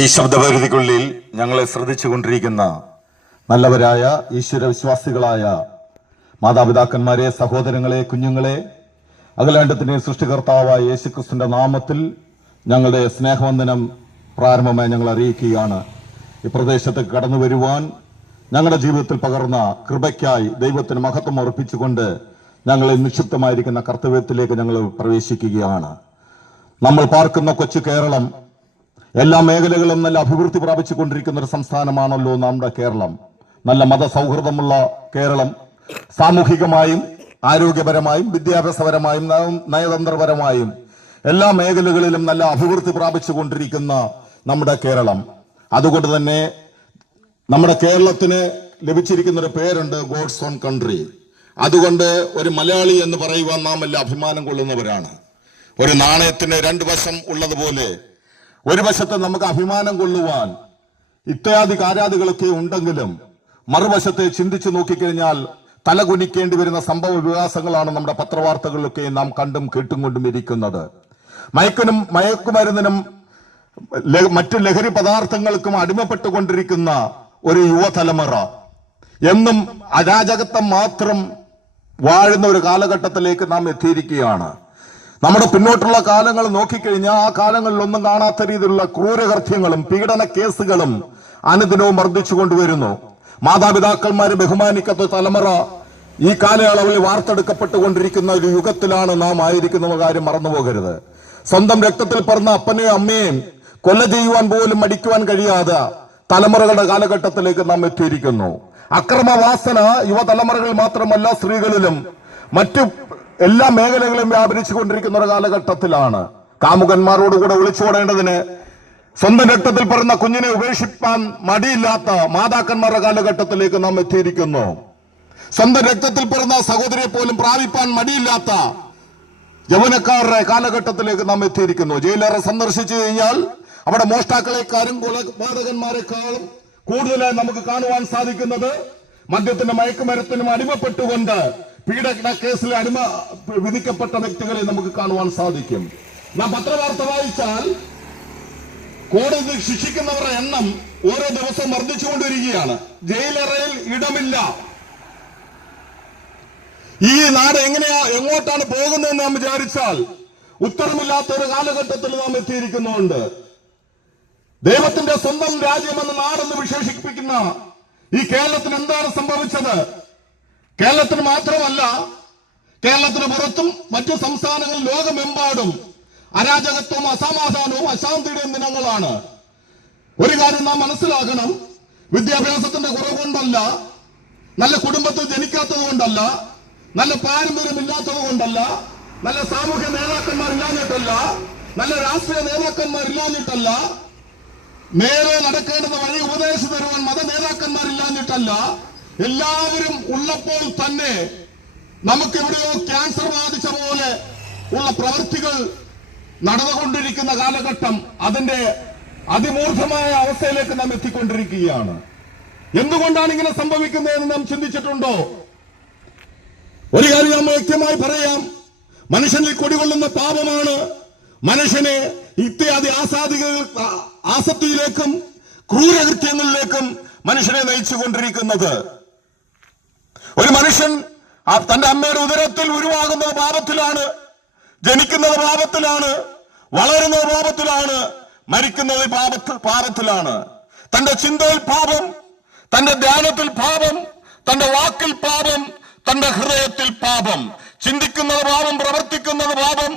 ഈ ശബ്ദപരിധിക്കുള്ളിൽ ഞങ്ങളെ ശ്രദ്ധിച്ചുകൊണ്ടിരിക്കുന്ന നല്ലവരായ ഈശ്വര വിശ്വാസികളായ മാതാപിതാക്കന്മാരെ സഹോദരങ്ങളെ കുഞ്ഞുങ്ങളെ അഖിലാണ്ടത്തിന്റെ സൃഷ്ടികർത്താവായ യേശുക്രിസ്തുവിന്റെ നാമത്തിൽ ഞങ്ങളുടെ സ്നേഹവന്ദനം പ്രാരംഭമായി ഞങ്ങൾ അറിയിക്കുകയാണ്. ഈ പ്രദേശത്ത് കടന്നു വരുവാൻ ഞങ്ങളുടെ ജീവിതത്തിൽ പകർന്ന കൃപയ്ക്കായി ദൈവത്തിന് മഹത്വം അർപ്പിച്ചുകൊണ്ട് ഞങ്ങളെ നിക്ഷിപ്തമായിരിക്കുന്ന കർത്തവ്യത്തിലേക്ക് ഞങ്ങൾ പ്രവേശിക്കുകയാണ്. നമ്മൾ പാർക്കുന്ന കൊച്ചു കേരളം എല്ലാ മേഖലകളും നല്ല അഭിവൃദ്ധി പ്രാപിച്ചുകൊണ്ടിരിക്കുന്ന ഒരു സംസ്ഥാനമാണല്ലോ നമ്മുടെ കേരളം. നല്ല മതസൗഹൃദമുള്ള കേരളം. സാമൂഹികമായും ആരോഗ്യപരമായും വിദ്യാഭ്യാസപരമായും നയതന്ത്രപരമായും എല്ലാ മേഖലകളിലും നല്ല അഭിവൃദ്ധി പ്രാപിച്ചുകൊണ്ടിരിക്കുന്ന നമ്മുടെ കേരളം. അതുകൊണ്ട് തന്നെ നമ്മുടെ കേരളത്തിന് ലഭിച്ചിരിക്കുന്ന ഒരു പേരുണ്ട് ഗോഡ്സ് ഓൺ കൺട്രി. അതുകൊണ്ട് ഒരു മലയാളി എന്ന് പറയുവാൻ നാം എല്ലാം അഭിമാനം കൊള്ളുന്നവരാണ്. ഒരു നാണയത്തിന് രണ്ട് വശം ഉള്ളതുപോലെ ഒരു വശത്ത് നമുക്ക് അഭിമാനം കൊള്ളുവാൻ ഇത്യാദി കാര്യാദികളൊക്കെ ഉണ്ടെങ്കിലും മറുവശത്തെ ചിന്തിച്ചു നോക്കിക്കഴിഞ്ഞാൽ തലകുനിക്കേണ്ടി വരുന്ന സംഭവ വികാസങ്ങളാണ് നമ്മുടെ പത്രവാർത്തകളിലൊക്കെ നാം കണ്ടും കേട്ടും കൊണ്ടും ഇരിക്കുന്നത്. മയക്കിനും മയക്കുമരുന്നിനും മറ്റു ലഹരി പദാർത്ഥങ്ങൾക്കും അടിമപ്പെട്ടുകൊണ്ടിരിക്കുന്ന ഒരു യുവതലമുറ. എന്നും അരാജകത്വം മാത്രം വാഴുന്ന ഒരു കാലഘട്ടത്തിലേക്ക് നാം എത്തിയിരിക്കുകയാണ്. നമ്മുടെ പിന്നോട്ടുള്ള കാലങ്ങൾ നോക്കിക്കഴിഞ്ഞാൽ ആ കാലങ്ങളിൽ ഒന്നും കാണാത്ത രീതിയിലുള്ള ക്രൂരകൃത്യങ്ങളും പീഡന കേസുകളും അനുദിനവും വർദ്ധിച്ചു കൊണ്ടുവരുന്നു. മാതാപിതാക്കന്മാരെ ബഹുമാനിക്കാത്ത തലമുറ ഈ കാലയളവിൽ വാർത്തെടുക്കപ്പെട്ടുകൊണ്ടിരിക്കുന്ന ഒരു യുഗത്തിലാണ് നാം ആയിരിക്കുന്ന കാര്യം മറന്നുപോകരുത്. സ്വന്തം രക്തത്തിൽ പറഞ്ഞ അപ്പനെയും അമ്മയെയും കൊല്ല ചെയ്യുവാൻ പോലും മടിക്കുവാൻ കഴിയാതെ തലമുറകളുടെ കാലഘട്ടത്തിലേക്ക് നാം എത്തിയിരിക്കുന്നു. അക്രമവാസന യുവതലമുറകൾ മാത്രമല്ല സ്ത്രീകളിലും മറ്റു എല്ലാ മേഖലകളും വ്യാപരിച്ചു കൊണ്ടിരിക്കുന്ന ഒരു കാലഘട്ടത്തിലാണ്. കാമുകന്മാരോട് കൂടെ ഒളിച്ചോടേണ്ടതിന് സ്വന്തം രക്തത്തിൽ പിറന്ന കുഞ്ഞിനെ ഉപേക്ഷിപ്പാൻ മടിയില്ലാത്ത മാതാക്കന്മാരുടെ കാലഘട്ടത്തിലേക്ക് നാം എത്തിയിരിക്കുന്നു. സ്വന്തം രക്തത്തിൽ പിറന്ന സഹോദരിയെ പോലും പ്രാപിപ്പാൻ മടിയില്ലാത്ത യൗവനക്കാരുടെ കാലഘട്ടത്തിലേക്ക് നാം എത്തിയിരിക്കുന്നു. ജയിലേറെ സന്ദർശിച്ചു കഴിഞ്ഞാൽ അവിടെ മോഷ്ടാക്കളെക്കാരും കൊലപാതകന്മാരെക്കാളും കൂടുതലായി നമുക്ക് കാണുവാൻ സാധിക്കുന്നത് മദ്യത്തിന്റെ മയക്കുമരത്തിനും അടിമപ്പെട്ടുകൊണ്ട് പീഡന കേസിൽ അടിമ വിധിക്കപ്പെട്ട വ്യക്തികളെ നമുക്ക് കാണുവാൻ സാധിക്കും. നാം പത്രവാർത്ത വായിച്ചാൽ കോടതി ശിക്ഷിക്കുന്നവരുടെ എണ്ണം ഓരോ ദിവസവും വർദ്ധിച്ചുകൊണ്ടിരിക്കുകയാണ്. ജയിലറയിൽ ഇടമില്ല. ഈ നാട് എങ്ങനെയാ എങ്ങോട്ടാണ് പോകുന്നതെന്ന് നാം വിചാരിച്ചാൽ ഉത്തരമില്ലാത്ത ഒരു കാലഘട്ടത്തിൽ നാം എത്തിയിരിക്കുന്നുണ്ട് ദൈവത്തിന്റെ സ്വന്തം രാജ്യമെന്ന് നാടെന്ന് വിശേഷിപ്പിക്കുന്ന ഈ കേരളത്തിന് എന്താണ് സംഭവിച്ചത്? കേരളത്തിന് മാത്രമല്ല കേരളത്തിന് പുറത്തും മറ്റു സംസ്ഥാനങ്ങളിൽ ലോകമെമ്പാടും അരാജകത്വവും അസമാധാനവും അശാന്തിയുടെയും ദിനങ്ങളാണ്. ഒരു കാര്യം നാം മനസ്സിലാക്കണം. വിദ്യാഭ്യാസത്തിന്റെ കുറവ് കൊണ്ടല്ല നല്ല കുടുംബത്തിൽ ജനിക്കാത്തത് കൊണ്ടല്ല നല്ല പാരമ്പര്യമില്ലാത്തത് കൊണ്ടല്ല നല്ല സാമൂഹ്യ നേതാക്കന്മാർ ഇല്ലാഞ്ഞിട്ടല്ല നല്ല രാഷ്ട്രീയ നേതാക്കന്മാർ ഇല്ലാഞ്ഞിട്ടല്ല നേരെ നടക്കേണ്ടത് വഴി ഉപദേശം തരുവാൻ മത നേതാക്കന്മാരില്ലാഞ്ഞിട്ടല്ല. എല്ലാവരും ഉള്ളപ്പോൾ തന്നെ നമുക്ക് എവിടെയോ ക്യാൻസർ ബാധിച്ച പോലെ ഉള്ള പ്രവൃത്തികൾ നടന്നുകൊണ്ടിരിക്കുന്ന കാലഘട്ടം അതിന്റെ അതിമൂർഖമായ അവസ്ഥയിലേക്ക് നാം എത്തിക്കൊണ്ടിരിക്കുകയാണ്. എന്തുകൊണ്ടാണ് ഇങ്ങനെ സംഭവിക്കുന്നതെന്ന് നാം ചിന്തിച്ചിട്ടുണ്ടോ? ഒരു കാര്യം നമ്മൾ വ്യക്തമായി പറയാം. മനുഷ്യനിൽ കൊടികൊള്ളുന്ന പാപമാണ് മനുഷ്യനെ ഇത്യാദി ആസാദികൾ ആസക്തിയിലേക്കും ക്രൂരകൃത്യങ്ങളിലേക്കും മനുഷ്യനെ നയിച്ചുകൊണ്ടിരിക്കുന്നത്. ഒരു മനുഷ്യൻ തന്റെ അമ്മയുടെ ഉദരത്തിൽ ഉരുവാകുന്നത് പാപത്തിലാണ് ജനിക്കുന്നത് പാപത്തിലാണ് വളരുന്നത് പാപത്തിലാണ് മരിക്കുന്നത് പാപത്തിൽ പാപത്തിലാണ്. തന്റെ ചിന്തയിൽ പാപം തന്റെ ധ്യാനത്തിൽ പാപം തന്റെ വാക്കിൽ പാപം തന്റെ ഹൃദയത്തിൽ പാപം. ചിന്തിക്കുന്നത് പാപം പ്രവർത്തിക്കുന്നത് പാപം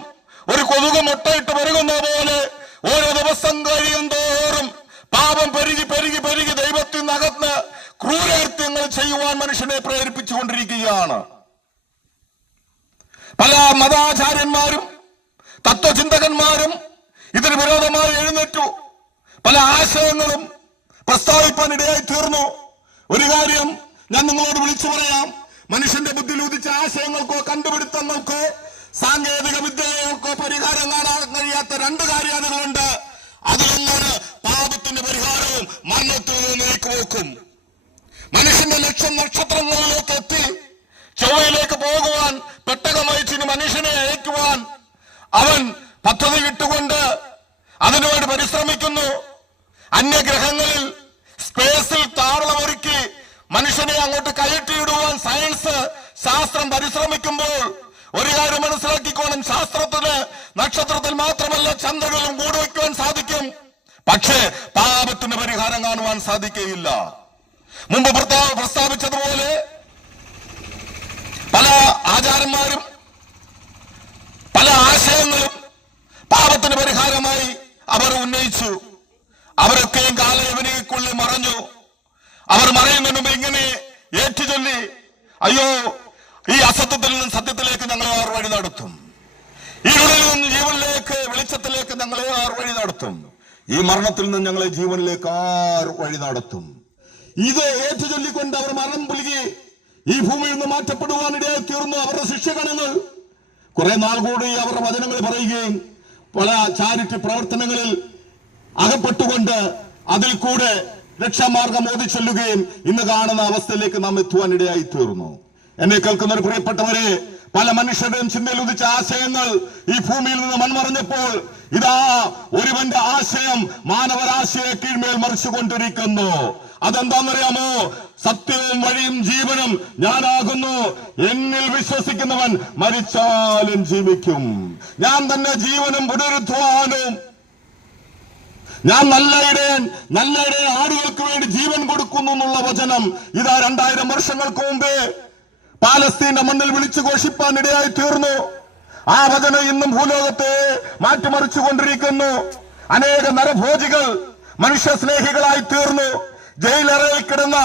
ഒരു കൊതുക് മുട്ടയിട്ട് പെരുകുന്നത് പോലെ ഓരോ ദിവസം കഴിയും തോറും പാപം പെരുകി പെരുകി പെരുകി ദൈവത്തിൽ നിന്നകന്ന് ക്രൂരകൃത്യങ്ങൾ ചെയ്യുവാൻ മനുഷ്യനെ പ്രേരിപ്പിച്ചുകൊണ്ടിരിക്കുകയാണ്. പല മതാചാര്യന്മാരും തത്വചിന്തകന്മാരും ഇതിന് വിരോധമായി എഴുന്നേറ്റു. പല ആശയങ്ങളും പ്രസ്താവിപ്പാൻ ഇടയായി തീർന്നു. ഒരു കാര്യം ഞാൻ നിങ്ങളോട് വിളിച്ചു പറയാം. മനുഷ്യന്റെ ബുദ്ധിയിൽ ഉദിച്ച ആശയങ്ങൾക്കോ കണ്ടുപിടുത്തങ്ങൾക്കോ സാങ്കേതിക വിദ്യകൾക്ക് പരിഹാരം കാണാൻ കഴിയാത്ത രണ്ട് കാര്യങ്ങളുണ്ട് അതിലൊന്നാണ് പാപത്തിന്റെ പരിഹാരവും മരണത്തിൽ നിന്നേക്ക് പോക്കും മനുഷ്യന്റെ ലക്ഷ്യം നക്ഷത്രങ്ങളിലേക്ക് എത്തി. ചൊവ്വയിലേക്ക് പോകുവാൻ പെട്ടകമയച്ചിന് മനുഷ്യനെ അയക്കുവാൻ അവൻ പദ്ധതി ഇട്ടുകൊണ്ട് അതിനോട് പരിശ്രമിക്കുന്നു. അന്യഗ്രഹങ്ങളിൽ സ്പേസിൽ താവളമൊരുക്കി മനുഷ്യനെ അങ്ങോട്ട് കയറ്റിയിടുവാൻ സയൻസ് ശാസ്ത്രം പരിശ്രമിക്കുമ്പോൾ ഒരു കാര്യം മനസ്സിലാക്കിക്കോണം. ശാസ്ത്രത്തിന് നക്ഷത്രത്തിൽ മാത്രമല്ല ചന്ദ്രനും കൂടെ വയ്ക്കുവാൻ സാധിക്കും. പക്ഷേ പാപത്തിന് പരിഹാരം കാണുവാൻ സാധിക്കുകയില്ല മുമ്പ് പ്രസ്താ- പ്രസ്താവിച്ചതുപോലെ പല ആചാരന്മാരും പല ആശയങ്ങളും പാപത്തിന് പരിഹാരമായി അവർ ഉന്നയിച്ചു അവരൊക്കെയും കാലയവനിക്കുള്ളിൽ മറഞ്ഞു അവർ മറയുന്നതിന് മുമ്പ് ഇങ്ങനെ ഏറ്റുചൊല്ലി അയ്യോ ഈ അസത്യത്തിൽ നിന്നും സത്യത്തിലേക്ക് ഞങ്ങളെ നടത്തും. ഇരുളിൽ നിന്ന് ജീവനിലേക്ക് വെളിച്ചത്തിലേക്ക് ഞങ്ങളെ ആർ വഴി നടത്തും. ഈ മരണത്തിൽ നിന്ന് ഞങ്ങളെ ജീവനിലേക്ക് ആർ വഴി നടത്തും. ഇത് ഏറ്റുചൊല്ലിക്കൊണ്ട് അവർ മരണം പുലുകി ഈ ഭൂമിയിൽ നിന്ന് മാറ്റപ്പെടുവാനിടയായി തീർന്നു അവരുടെ ശിക്ഷകണങ്ങൾ. കുറെ നാൾ കൂടി അവരുടെ വചനങ്ങൾ പറയുകയും പല ചാരിറ്റി പ്രവർത്തനങ്ങളിൽ അകപ്പെട്ടുകൊണ്ട് അതിൽ കൂടെ രക്ഷാമാർഗം ഓതി ചൊല്ലുകയും ഇന്ന് കാണുന്ന അവസ്ഥയിലേക്ക് നാം എത്തുവാനിടയായി തീർന്നു എന്നെ കേൾക്കുന്ന ഒരു പ്രിയപ്പെട്ടവരെ പല മനുഷ്യരുടെയും ചിന്തയിൽ ഉദിച്ച ആശയങ്ങൾ ഈ ഭൂമിയിൽ നിന്ന് മൺമറഞ്ഞപ്പോൾ ഇതാ ഒരുവന്റെ ആശയം മാനവരാശയെ കീഴ്മേൽ മറിച്ചുകൊണ്ടിരിക്കുന്നു. അതെന്താണെന്നറിയാമോ? സത്യവും വഴിയും ജീവനും ഞാനാകുന്നു. എന്നിൽ വിശ്വസിക്കുന്നവൻ മരിച്ചാലും ജീവിക്കും. ഞാൻ തന്നെ ജീവനും പുനരുദ്ധാനും ഞാൻ നല്ല ഇടയൻ നല്ല ഇടയൻ ആടുകൾക്ക് വേണ്ടി ജീവൻ കൊടുക്കുന്നു എന്നുള്ള വചനം ഇതാ രണ്ടായിരം വർഷങ്ങൾക്ക് മുമ്പേ പാലസ്തീന്റെ മണ്ണിൽ വിളിച്ചു ഘോഷിപ്പാൻ ഇടയായി തീർന്നു. ആ വചനം ഇന്നും ഭൂലോകത്തെ മാറ്റിമറിച്ചു കൊണ്ടിരിക്കുന്നു അനേക നരഭോജികൾ മനുഷ്യ സ്നേഹികളായി തീർന്നു. ജയിലറയിൽ കിടന്ന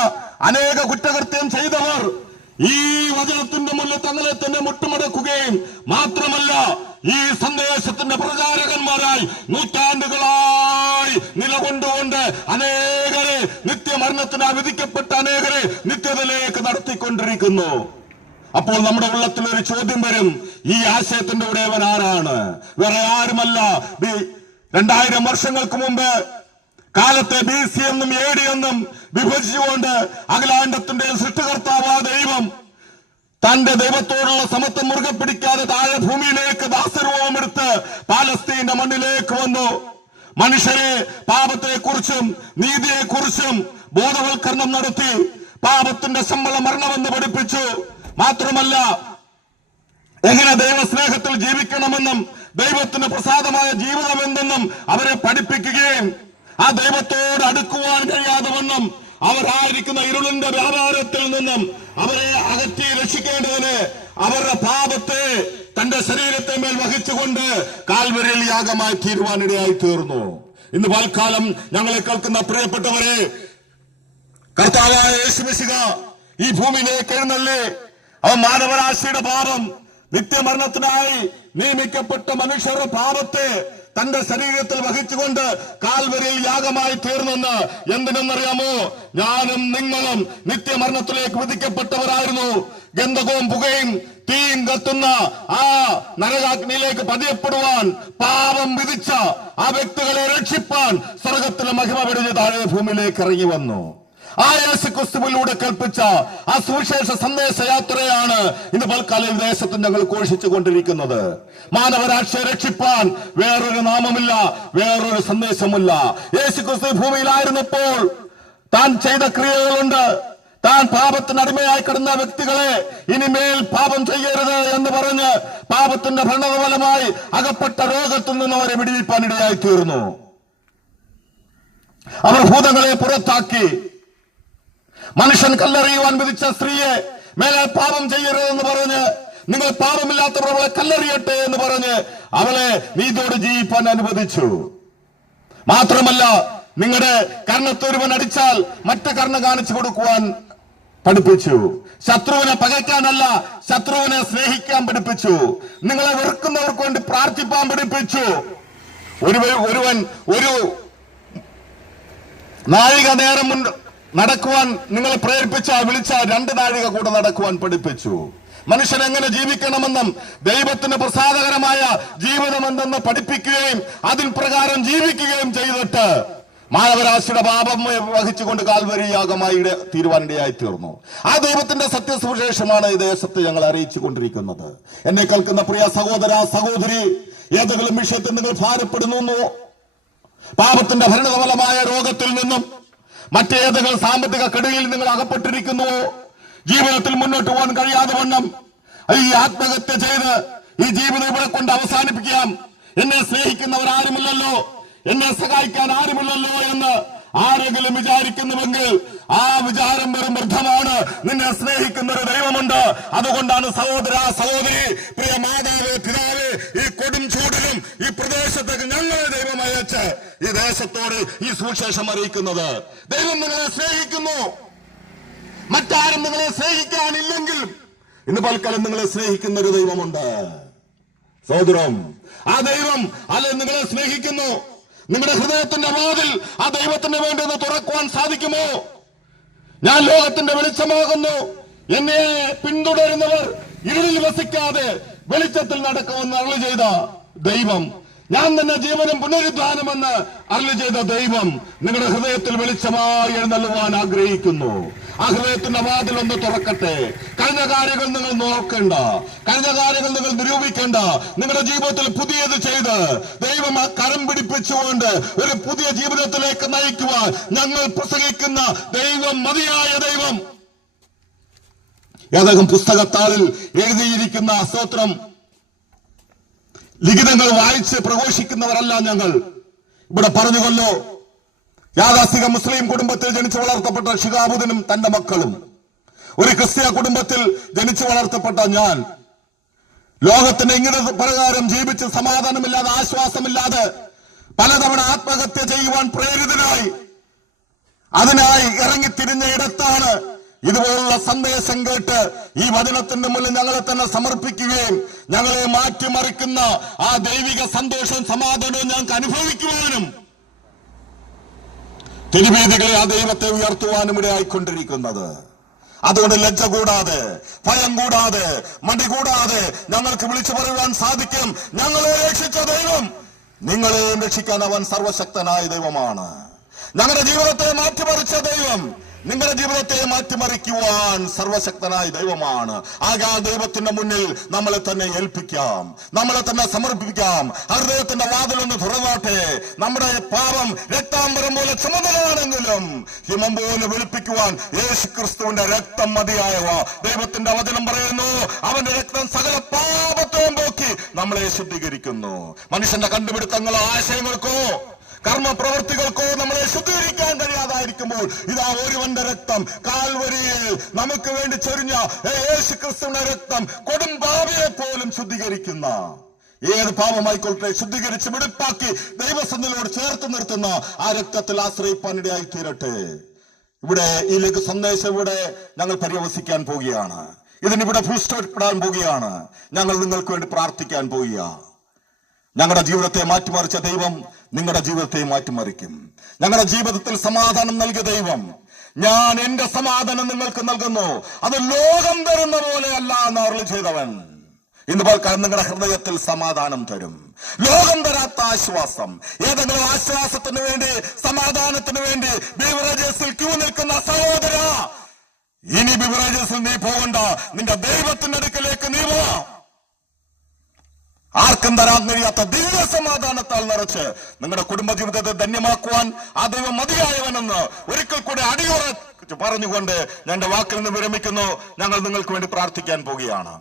അനേക കുറ്റകൃത്യം ചെയ്തവർ ഈ വചനത്തിന്റെ മുന്നിൽ തങ്ങളെ തന്നെ മുട്ടുമടക്കുകയും മാത്രമല്ല ഈ സന്ദേശത്തിന്റെ പ്രചാരകന്മാരായി നൂറ്റാണ്ടുകളായി നിലകൊണ്ടുകൊണ്ട് അനേകരെ നിത്യമരണത്തിനായി വിധിക്കപ്പെട്ട അനേകരെ നിത്യതയിലേക്ക് നടത്തിക്കൊണ്ടിരിക്കുന്നു. അപ്പോൾ നമ്മുടെ ഉള്ളത്തിൽ ഒരു ചോദ്യം വരും. ഈ ആശയത്തിന്റെ ഉടയവൻ ആരാണ്? വേറെ ആരുമല്ല. രണ്ടായിരം വർഷങ്ങൾക്ക് മുമ്പ് കാലത്തെ ബി സി എന്നും എ ഡി എന്നും വിഭജിച്ചുകൊണ്ട് അഖിലാണ്ടത്തിന്റെ സൃഷ്ടികർത്താവാ ദൈവം തന്റെ ദൈവത്തോടുള്ള സമത്വം മുറുകെ പിടിക്കാതെ താഴെ ഭൂമിയിലേക്ക് ദാസരൂപം എടുത്ത് പാലസ്തീന്റെ മണ്ണിലേക്ക് വന്നു. മനുഷ്യരെ പാപത്തെക്കുറിച്ചും നീതിയെക്കുറിച്ചും ബോധവൽക്കരണം നടത്തി പാപത്തിന്റെ ശമ്പളം മരണമെന്ന് പഠിപ്പിച്ചു. മാത്രമല്ല എങ്ങനെ ദൈവസ്നേഹത്തിൽ ജീവിക്കണമെന്നും ദൈവത്തിന് പ്രസാദമായ ജീവിതം എന്തെന്നും അവരെ പഠിപ്പിക്കുകയും ആ ദൈവത്തോട് അടുക്കുവാൻ കഴിയാതെ അവരായിരിക്കുന്ന ഇരുളിന്റെ വ്യാപാരത്തിൽ നിന്നും അവരെ അകറ്റി രക്ഷിക്കേണ്ടതിന് അവരുടെ പാപത്തെ തന്റെ ശരീരത്തെ മേൽ വഹിച്ചുകൊണ്ട് കാൽവരിൽ യാഗമായി തീരുവാനിടയായി തീർന്നു ഇന്ന് പൽക്കാലം ഞങ്ങളെ കേൾക്കുന്ന പ്രിയപ്പെട്ടവരെ കർത്താവായ യേശുമിശിക ഈ ഭൂമിയിലേക്ക് എഴുന്നള്ളി. അവൻ മാനവരാശിയുടെ പാപം. നിത്യമരണത്തിനായി നിയമിക്കപ്പെട്ട മനുഷ്യരുടെ പാപത്തെ തന്റെ ശരീരത്തിൽ വഹിച്ചുകൊണ്ട് കാൽവരിയിൽ യാഗമായി തീർന്നെന്ന് എന്തിനെന്നറിയാമോ? ഞാനും നിങ്ങളും നിത്യമരണത്തിലേക്ക് വിധിക്കപ്പെട്ടവരായിരുന്നു. ഗന്ധകവും പുകയും തീയും കത്തുന്ന ആ നരകാഗ്നിയിലേക്ക് പതിയപ്പെടുവാൻ പാപം വിധിച്ച ആ വ്യക്തികളെ രക്ഷിപ്പാൻ സ്വർഗത്തിലെ മഹിമ പിടിച്ച് താഴെ ഭൂമിയിലേക്ക് ഇറങ്ങി വന്നു. ആ യേശു ക്രിസ്തുവിലൂടെ കൽപ്പിച്ച ആ സുവിശേഷ സന്ദേശ യാത്രയാണ് ഇന്ന് പൽക്കാലം ദേശത്ത് ഞങ്ങൾ ഘോഷിച്ചു കൊണ്ടിരിക്കുന്നത്. മാനവരാക്ഷയെ രക്ഷിപ്പാൻ വേറൊരു നാമമില്ല വേറൊരു സന്ദേശമില്ല. യേശു ക്രിസ്തു ഭൂമിയിലായിരുന്നപ്പോൾ താൻ ചെയ്ത ക്രിയകളുണ്ട്. താൻ പാപത്തിന് അടിമയായി കിടന്ന വ്യക്തികളെ ഇനിമേൽ പാപം ചെയ്യരുത് എന്ന് പറഞ്ഞ് പാപത്തിന്റെ ഭരണഫലമായി അകപ്പെട്ട രോഗത്തിൽ നിന്ന് അവരെ വിടിയിപ്പാനിടയായി തീർന്നു. അവർ ഭൂതങ്ങളെ പുറത്താക്കി മനുഷ്യൻ കല്ലെറിയുവാൻ വിധിച്ച സ്ത്രീയെ മേലെ പാപം ചെയ്യരുതെന്ന് പറഞ്ഞ് നിങ്ങൾ പാപമില്ലാത്തവർ അവളെ കല്ലെറിയട്ടെ എന്ന് പറഞ്ഞ് അവളെ നീതിയോട് ജീവിപ്പാൻ അനുവദിച്ചു. മാത്രമല്ല നിങ്ങളുടെ കർണത്തൊരുവൻ അടിച്ചാൽ മറ്റു കർണ കാണിച്ചു കൊടുക്കുവാൻ പഠിപ്പിച്ചു. ശത്രുവിനെ പകയ്ക്കാനല്ല ശത്രുവിനെ സ്നേഹിക്കാൻ പഠിപ്പിച്ചു. നിങ്ങളെ വെറുക്കുന്നവർക്ക് വേണ്ടി പ്രാർത്ഥിപ്പാൻ പഠിപ്പിച്ചു. ഒരു ഒരുവൻ ഒരു നാഴിക നേരം നടക്കുവാൻ നിങ്ങളെ പ്രേരിപ്പിച്ച വിളിച്ച രണ്ട് നാഴിക കൂടെ നടക്കുവാൻ പഠിപ്പിച്ചു. മനുഷ്യൻ എങ്ങനെ ജീവിക്കണമെന്നും ദൈവത്തിന് പ്രസാദകരമായ ജീവിതം എന്തെന്ന് പഠിപ്പിക്കുകയും അതിൻ പ്രകാരം ജീവിക്കുകയും ചെയ്തിട്ട് മാനവരാശിയുടെ പാപം വഹിച്ചുകൊണ്ട് കാൽവരി യാഗമായി തീരുവാനിടയായി തീർന്നു ആ ദൈവത്തിന്റെ സത്യസുവിശേഷമാണ് ഈ ദേശത്ത് ഞങ്ങൾ അറിയിച്ചു കൊണ്ടിരിക്കുന്നത് എന്നെ കേൾക്കുന്ന പ്രിയ സഹോദര സഹോദരി ഏതെങ്കിലും വിഷയത്തിൽ നിങ്ങൾ ഭാരപ്പെടുന്നു പാപത്തിന്റെ ഭരണതമലമായ രോഗത്തിൽ മറ്റേതെങ്കിലും സാമ്പത്തിക കെടുതിയിൽ നിങ്ങൾ അകപ്പെട്ടിരിക്കുന്നുവോ ജീവിതത്തിൽ മുന്നോട്ട് പോകാൻ കഴിയാതെ വണ്ണം. ഈ ആത്മഹത്യ ചെയ്ത് ഈ ജീവിതം ഇവിടെ കൊണ്ട് അവസാനിപ്പിക്കാം. എന്നെ സ്നേഹിക്കുന്നവർ ആരുമില്ലല്ലോ. എന്നെ സഹായിക്കാൻ ആരുമില്ലല്ലോ എന്ന് ആരെങ്കിലും വിചാരിക്കുന്നുവെങ്കിൽ ആ വിചാരം വെറും വൃദ്ധമാണ്. നിന്നെ സ്നേഹിക്കുന്ന ഒരു ദൈവമുണ്ട്. അതുകൊണ്ടാണ് സഹോദര സഹോദരി പ്രിയ മാതാവ് പിതാവ് ഈ കൊടും ചൂടിലും ഈ പ്രദേശത്തേക്ക് ഞങ്ങളെ ദൈവം അയച്ച് ഈ ദേശത്തോട് ഈ സുവിശേഷം അറിയിക്കുന്നത്. ദൈവം നിങ്ങളെ സ്നേഹിക്കുന്നു. മറ്റാരും നിങ്ങളെ സ്നേഹിക്കാനില്ലെങ്കിൽ ഇന്ന് പൽക്കാലം നിങ്ങളെ സ്നേഹിക്കുന്ന ഒരു ദൈവമുണ്ട്. സഹോദരം ആ ദൈവം അല്ലെ നിങ്ങളെ സ്നേഹിക്കുന്നു? നിങ്ങളുടെ ഹൃദയത്തിന്റെ വാതിൽ ആ ദൈവത്തിന് വേണ്ടി തുറക്കുവാൻ സാധിക്കുമോ? ഞാൻ ലോകത്തിന്റെ വെളിച്ചമാകുന്നു. എന്നെ പിന്തുടരുന്നവർ ഇരുളിൽ വസിക്കാതെ വെളിച്ചത്തിൽ നടക്കുമെന്ന് അരുളി ചെയ്ത ദൈവം. ഞാൻ തന്നെ ജീവനും പുനരുദ്ധാനമെന്ന് അരുളി ചെയ്ത ദൈവം നിങ്ങളുടെ ഹൃദയത്തിൽ വെളിച്ചമായി എഴുന്നള്ളുവാൻ ആഗ്രഹിക്കുന്നു. ആ ഹൃദയത്തിന്റെ വാതിൽ ഒന്ന് തുറക്കട്ടെ. കഴിഞ്ഞ കാര്യങ്ങൾ നിങ്ങൾ നോക്കേണ്ട. കഴിഞ്ഞ കാര്യങ്ങൾ നിങ്ങൾ നിരൂപിക്കേണ്ട. നിങ്ങളുടെ ജീവിതത്തിൽ പുതിയത് ചെയ്ത് ദൈവം കരം പിടിപ്പിച്ചുകൊണ്ട് ഒരു പുതിയ ജീവിതത്തിലേക്ക് നയിക്കുവാൻ ഞങ്ങൾ പ്രസംഗിക്കുന്ന ദൈവം മതിയായ ദൈവം. ഏതെങ്കിലും പുസ്തകത്താറിൽ എഴുതിയിരിക്കുന്ന സ്തോത്രം. ലിഖിതങ്ങൾ വായിച്ച് പ്രഘോഷിക്കുന്നവരല്ല ഞങ്ങൾ. ഇവിടെ പറഞ്ഞുകൊല്ലോ യാഥാസ്ഥിക മുസ്ലിം കുടുംബത്തിൽ ജനിച്ചു വളർത്തപ്പെട്ട ഷിഹാബുദ്ദീനും തന്റെ മക്കളും. ഒരു ക്രിസ്ത്യ കുടുംബത്തിൽ ജനിച്ചു വളർത്തപ്പെട്ട ഞാൻ. ലോകത്തിന്റെ ഇങ്ങനെ പ്രകാരം ജീവിച്ച് സമാധാനമില്ലാതെ ആശ്വാസമില്ലാതെ പലതവണ ആത്മഹത്യ ചെയ്യുവാൻ പ്രേരിതനായി. അതിനായി ഇറങ്ങിത്തിരിഞ്ഞ ഇടത്താണ് ഇതുപോലുള്ള സന്ദേശം കേട്ട് ഈ വചനത്തിന്റെ മുന്നിൽ ഞങ്ങളെ തന്നെ സമർപ്പിക്കുകയും ഞങ്ങളെ മാറ്റിമറിക്കുന്ന ആ ദൈവിക സന്തോഷവും സമാധാനവും ഞങ്ങൾക്ക് അനുഭവിക്കുവാനും തിരുവേദികളെ ആ ദൈവത്തെ ഉയർത്തുവാനും ഇടയായിക്കൊണ്ടിരിക്കുന്നത്. അതുകൊണ്ട് ലജ്ജ കൂടാതെ ഭയം കൂടാതെ മടി കൂടാതെ ഞങ്ങൾക്ക് വിളിച്ചു പറയുവാൻ സാധിക്കും. ഞങ്ങളെ രക്ഷിച്ച ദൈവം. നിങ്ങളെയും രക്ഷിക്കാൻ അവൻ സർവശക്തനായ ദൈവമാണ്. ഞങ്ങളുടെ ജീവിതത്തെ മാറ്റിമറിച്ച ദൈവം. നിങ്ങളുടെ ജീവിതത്തെ മാറ്റിമറിക്കുവാൻ സർവശക്തനായ ദൈവമാണ്. ആകെ ദൈവത്തിന്റെ മുന്നിൽ നമ്മളെ തന്നെ ഏൽപ്പിക്കാം. നമ്മളെ തന്നെ സമർപ്പിക്കാം. ഹൃദയത്തിന്റെ വാതിലൊന്ന് തുറന്നാട്ടെ. നമ്മുടെ പാപം രക്താംബരം പോലെ ചുമതലയാണെങ്കിലും ഹിമം പോലെ വെളുപ്പിക്കുവാൻ യേശു ക്രിസ്തുവിന്റെ രക്തം മതിയായവ. ദൈവത്തിന്റെ വചനം പറയുന്നു അവന്റെ രക്തം സകല പാപത്തെയും പോക്കി നമ്മളെ ശുദ്ധീകരിക്കുന്നു. മനുഷ്യന്റെ കണ്ടുപിടുത്തങ്ങളോ ആശയങ്ങൾക്കോ കർമ്മപ്രവർത്തികൾക്കോ നമ്മളെ ശുദ്ധീകരിക്കാൻ കഴിയാതായിരിക്കുമ്പോൾ ഇതാ ഒരുവന്റെ രക്തം. കാൽവരിയിൽ നമുക്ക് വേണ്ടി ചൊരിഞ്ഞ യേശു ക്രിസ്തുവിന്റെ രക്തം കൊടും പാപിയെ പോലും ശുദ്ധീകരിക്കുന്ന ഏത് പാപമായിക്കൊള്ളട്ടെ ശുദ്ധീകരിച്ച് വെടുപ്പാക്കി ദൈവസന്ധനോട് ചേർത്ത് നിർത്തുന്ന ആ രക്തത്തിൽ ആശ്രയിപ്പാനിടയായി തീരട്ടെ. ഇവിടെ ഈ ലഘു സന്ദേശം ഇവിടെ ഞങ്ങൾ പര്യവസിക്കാൻ പോവുകയാണ്. ഇതിനിവിടെ ഇടാൻ പോവുകയാണ്. ഞങ്ങൾ നിങ്ങൾക്ക് വേണ്ടി പ്രാർത്ഥിക്കാൻ പോവുക ഞങ്ങളുടെ ജീവിതത്തെ മാറ്റിമറിച്ച ദൈവം നിങ്ങളുടെ ജീവിതത്തെ മാറ്റിമറിക്കും. ഞങ്ങളുടെ ജീവിതത്തിൽ സമാധാനം നൽകിയ ദൈവം ഞാൻ എന്റെ സമാധാനം നിങ്ങൾക്ക് നൽകുന്നു. അത് ലോകം തരുന്ന പോലെയല്ല എന്ന് അറിവ് ചെയ്തവൻ. ഇന്ന് പൽക്കാലം നിങ്ങളുടെ ഹൃദയത്തിൽ സമാധാനം തരും. ലോകം തരാത്ത ആശ്വാസം. ഏതെങ്കിലും ആശ്വാസത്തിന് വേണ്ടി സമാധാനത്തിന് വേണ്ടി ബീവറേജസിൽ ക്യൂ നിൽക്കുന്ന സഹോദര ഇനി ബിവറേജസിൽ നീ പോകണ്ട. നിന്റെ ദൈവത്തിന്റെ അടുക്കലേക്ക് നീ പോ ആർക്കും തരാൻ കഴിയാത്ത ദിവ്യ സമാധാനത്താൽ നിറച്ച് നിങ്ങളുടെ കുടുംബജീവിതത്തെ ധന്യമാക്കുവാൻ ആ ദൈവം മതിയായവനെന്ന് ഒരിക്കൽ കൂടെ അടിയോറ പറഞ്ഞുകൊണ്ട് ഞാൻ വാക്കിൽ നിന്ന് വിരമിക്കുന്നു. ഞങ്ങൾ നിങ്ങൾക്ക് വേണ്ടി പ്രാർത്ഥിക്കാൻ പോവുകയാണ്.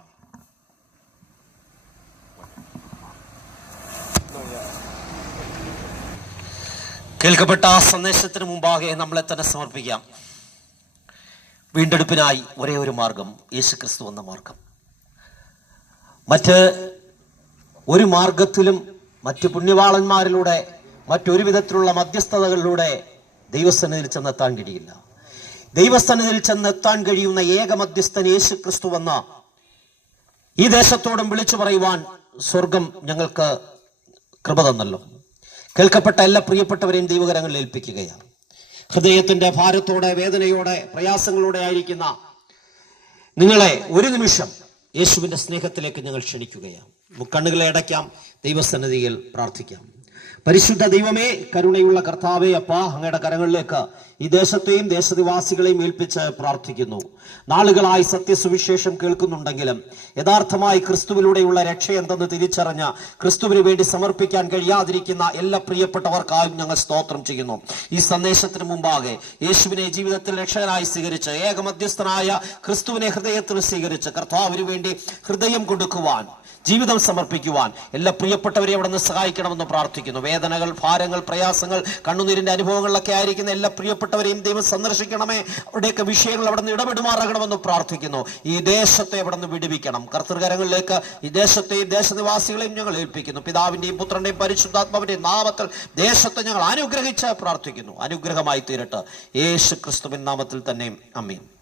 കേൾക്കപ്പെട്ട ആ സന്ദേശത്തിന് മുമ്പാകെ നമ്മളെ തന്നെ സമർപ്പിക്കാം. വീണ്ടെടുപ്പിനായി ഒരേ ഒരു മാർഗം യേശു ക്രിസ്തു എന്ന മാർഗം. മറ്റ് ഒരു മാർഗത്തിലും മറ്റ് പുണ്യവാളന്മാരിലൂടെ മറ്റൊരു വിധത്തിലുള്ള മധ്യസ്ഥതകളിലൂടെ ദൈവസന്നിധിയിൽ ചെന്നെത്താൻ കഴിയില്ല. ദൈവസന്നിധിയിൽ ചെന്നെത്താൻ കഴിയുന്ന ഏക മധ്യസ്ഥൻ യേശു ക്രിസ്തു എന്ന ഈ ദേശത്തോടും വിളിച്ചു പറയുവാൻ സ്വർഗം ഞങ്ങൾക്ക് കൃപ തന്നല്ലോ. കേൾക്കപ്പെട്ട എല്ലാ പ്രിയപ്പെട്ടവരെയും ദൈവകരങ്ങളിൽ ഏൽപ്പിക്കുകയാണ്. ഹൃദയത്തിന്റെ ഭാരത്തോടെ വേദനയോടെ പ്രയാസങ്ങളോടെ ആയിരിക്കുന്ന നിങ്ങളെ ഒരു നിമിഷം യേശുവിന്റെ സ്നേഹത്തിലേക്ക് ഞങ്ങൾ ക്ഷണിക്കുകയാണ്. കണ്ണുകളെ അടയ്ക്കാം. ദൈവസന്നിധിയിൽ പ്രാർത്ഥിക്കാം. പരിശുദ്ധ ദൈവമേ കരുണയുള്ള കർത്താവേ അപ്പ അങ്ങയുടെ കരങ്ങളിലേക്ക് ഈ ദേശത്തെയും ദേശനിവാസികളെയും ഏൽപ്പിച്ച് പ്രാർത്ഥിക്കുന്നു. നാളുകളായി സത്യസുവിശേഷം കേൾക്കുന്നുണ്ടെങ്കിലും യഥാർത്ഥമായി ക്രിസ്തുവിലൂടെയുള്ള രക്ഷ എന്തെന്ന് തിരിച്ചറിഞ്ഞ ക്രിസ്തുവിന് വേണ്ടി സമർപ്പിക്കാൻ കഴിയാതിരിക്കുന്ന എല്ലാ പ്രിയപ്പെട്ടവർക്കായും ഞങ്ങൾ സ്തോത്രം ചെയ്യുന്നു. ഈ സന്ദേശത്തിന് മുമ്പാകെ യേശുവിനെ ജീവിതത്തിൽ രക്ഷകനായി സ്വീകരിച്ച് ഏകമധ്യസ്ഥനായ ക്രിസ്തുവിനെ ഹൃദയത്തിൽ സ്വീകരിച്ച് കർത്താവിന് വേണ്ടി ഹൃദയം കൊടുക്കുവാൻ ജീവിതം സമർപ്പിക്കുവാൻ എല്ലാ പ്രിയപ്പെട്ടവരെ അവിടെ നിന്ന് സഹായിക്കണമെന്ന് പ്രാർത്ഥിക്കുന്നു. വേദനകൾ ഭാരങ്ങൾ പ്രയാസങ്ങൾ കണ്ണുനീരിന്റെ അനുഭവങ്ങളിലൊക്കെ ആയിരിക്കുന്ന എല്ലാ പ്രിയപ്പെട്ടവരെയും ദൈവം സന്ദർശിക്കണമേ. അവിടെയൊക്കെ വിഷയങ്ങൾ അവിടെ നിന്ന് ഇടപെടുമാറാകണമെന്ന് പ്രാർത്ഥിക്കുന്നു. ഈ ദേശത്തെ അവിടെ നിന്ന് വിടുവിക്കണം. കർത്തൃകരങ്ങളിലേക്ക് ഈ ദേശത്തെയും ദേശനിവാസികളെയും ഞങ്ങൾ ഏൽപ്പിക്കുന്നു. പിതാവിന്റെയും പുത്രന്റെയും പരിശുദ്ധാത്മാവിന്റെയും നാമത്തിൽ ദേശത്തെ ഞങ്ങൾ അനുഗ്രഹിച്ച് പ്രാർത്ഥിക്കുന്നു. അനുഗ്രഹമായി തീരട്ടെ. യേശു ക്രിസ്തുവിൻ നാമത്തിൽ തന്നെയും. അമ്മയും